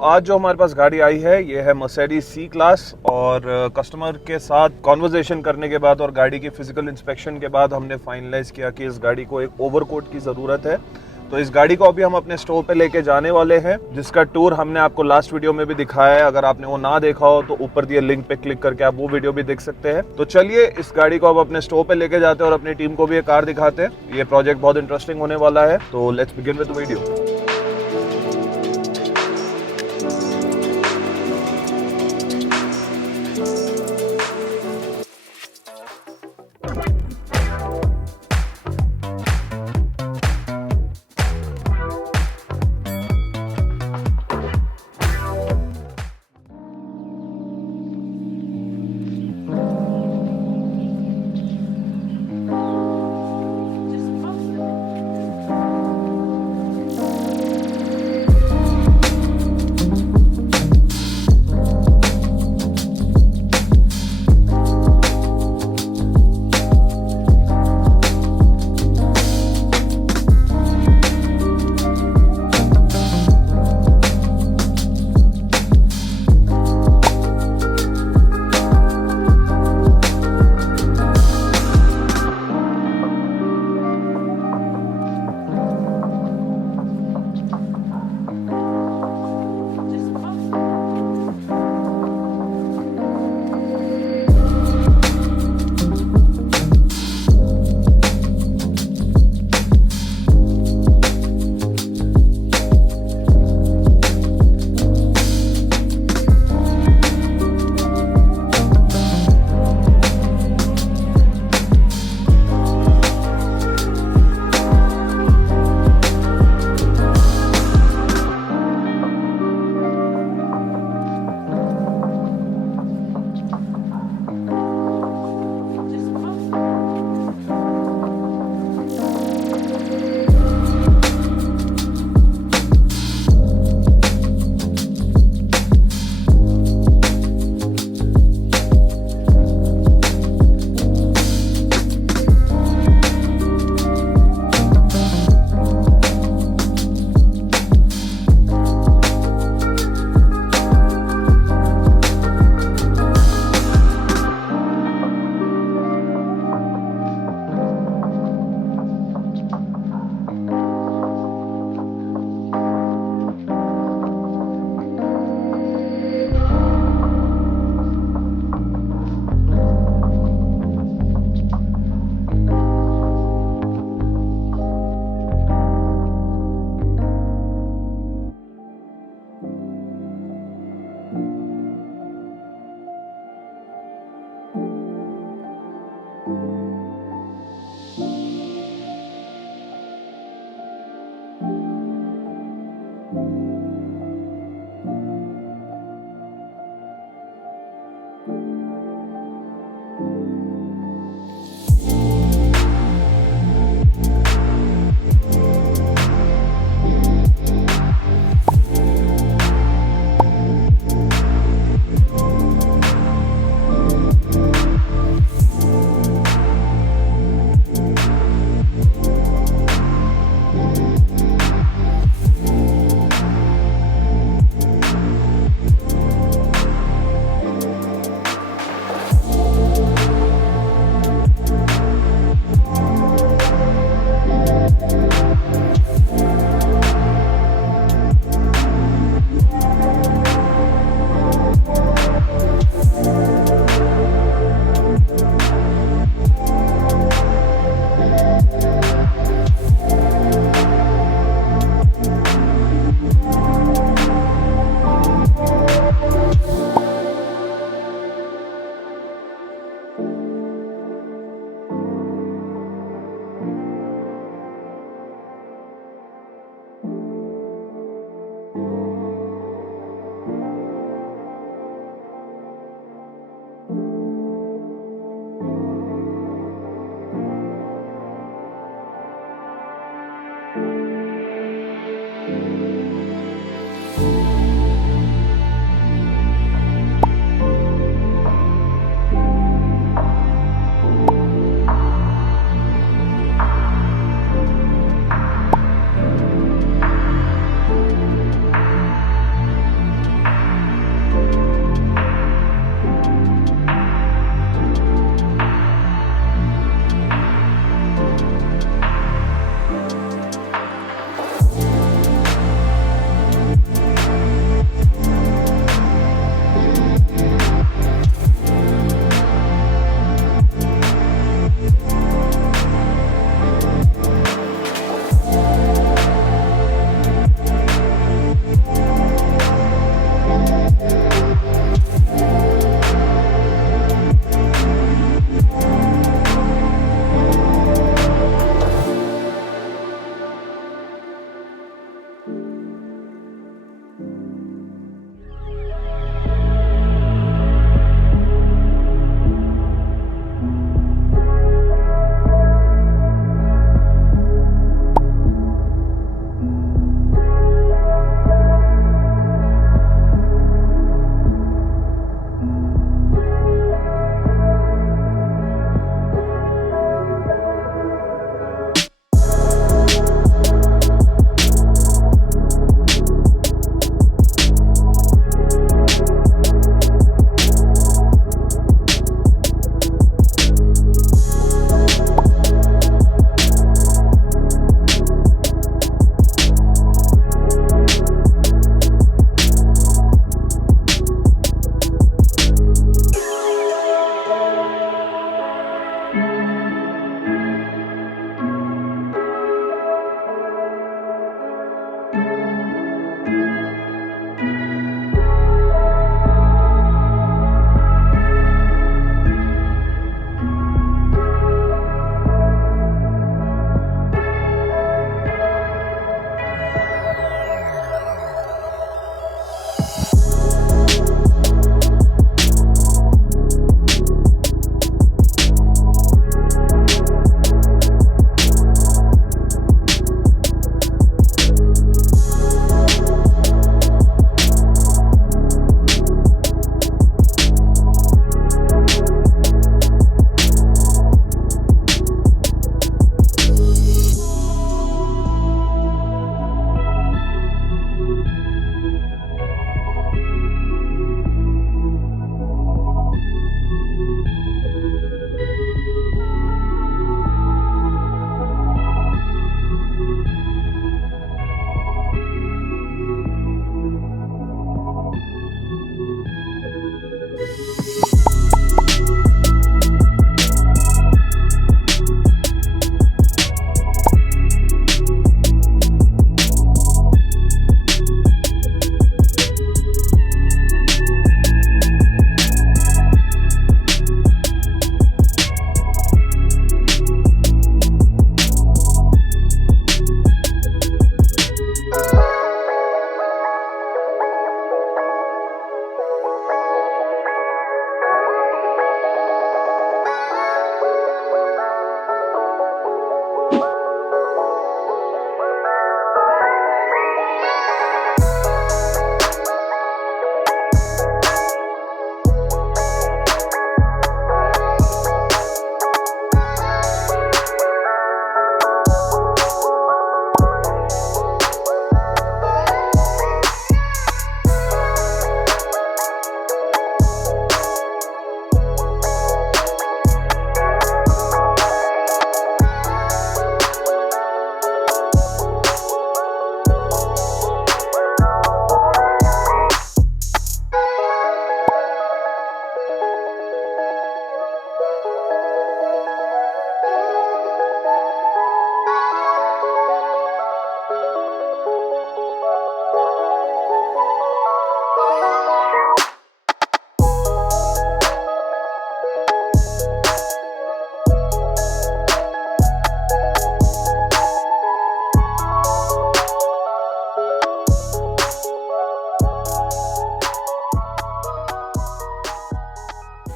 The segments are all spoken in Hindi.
आज जो हमारे पास गाड़ी आई है ये है मर्सिडीज सी क्लास, और कस्टमर के साथ कॉन्वर्जेशन करने के बाद और गाड़ी की फिजिकल इंस्पेक्शन के बाद हमने फाइनलाइज किया कि इस गाड़ी को एक ओवरकोट की ज़रूरत है। तो इस गाड़ी को अभी हम अपने स्टोर पे लेके जाने वाले हैं, जिसका टूर हमने आपको लास्ट वीडियो में भी दिखाया है। अगर आपने वो ना देखा हो तो ऊपर दिए लिंक पे क्लिक करके आप वो वीडियो भी देख सकते हैं। तो चलिए इस गाड़ी को अब अपने स्टोर पे लेके जाते हैं और अपनी टीम को भी ये कार दिखाते हैं। ये प्रोजेक्ट बहुत इंटरेस्टिंग होने वाला है, तो let's begin with the video.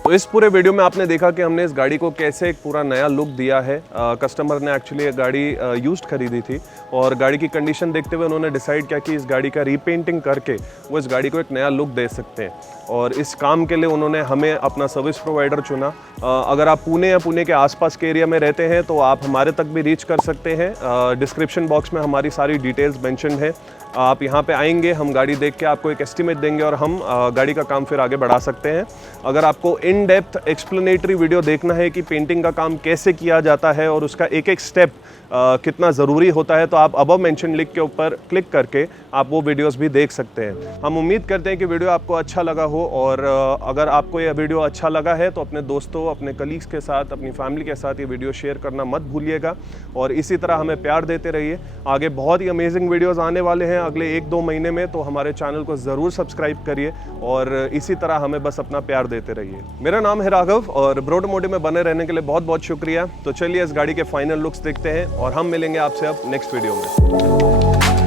तो इस पूरे वीडियो में आपने देखा कि हमने इस गाड़ी को कैसे एक पूरा नया लुक दिया है। कस्टमर ने एक्चुअली एक गाड़ी यूज्ड खरीदी थी और गाड़ी की कंडीशन देखते हुए उन्होंने डिसाइड किया कि इस गाड़ी का रीपेंटिंग करके वो इस गाड़ी को एक नया लुक दे सकते हैं और इस काम के लिए उन्होंने हमें अपना सर्विस प्रोवाइडर चुना। अगर आप पुणे या पुणे के आसपास के एरिया में रहते हैं तो आप हमारे तक भी रीच कर सकते हैं। डिस्क्रिप्शन बॉक्स में हमारी सारी डिटेल्स मेंशन है। आप यहाँ पे आएंगे, हम गाड़ी देख के आपको एक एस्टीमेट देंगे और हम गाड़ी का काम फिर आगे बढ़ा सकते हैं। अगर आपको इन डेप्थ एक्सप्लेनेटरी वीडियो देखना है कि पेंटिंग का काम कैसे किया जाता है और उसका एक एक स्टेप कितना ज़रूरी होता है तो आप अबव मेंशन लिंक के ऊपर क्लिक करके आप वो वीडियोस भी देख सकते हैं। हम उम्मीद करते हैं कि वीडियो आपको अच्छा लगा हो और अगर आपको ये वीडियो अच्छा लगा है तो अपने दोस्तों, अपने कलीग्स के साथ, अपनी फैमिली के साथ ये वीडियो शेयर करना मत भूलिएगा और इसी तरह हमें प्यार देते रहिए। आगे बहुत ही अमेजिंग वीडियोज़ आने वाले हैं अगले 1-2 महीने में, तो हमारे चैनल को ज़रूर सब्सक्राइब करिए और इसी तरह हमें बस अपना प्यार देते रहिए। मेरा नाम है राघव और ब्रोटोमोटिव में बने रहने के लिए बहुत बहुत शुक्रिया। तो चलिए इस गाड़ी के फाइनल लुक्स देखते हैं और हम मिलेंगे आपसे अब नेक्स्ट वीडियो में।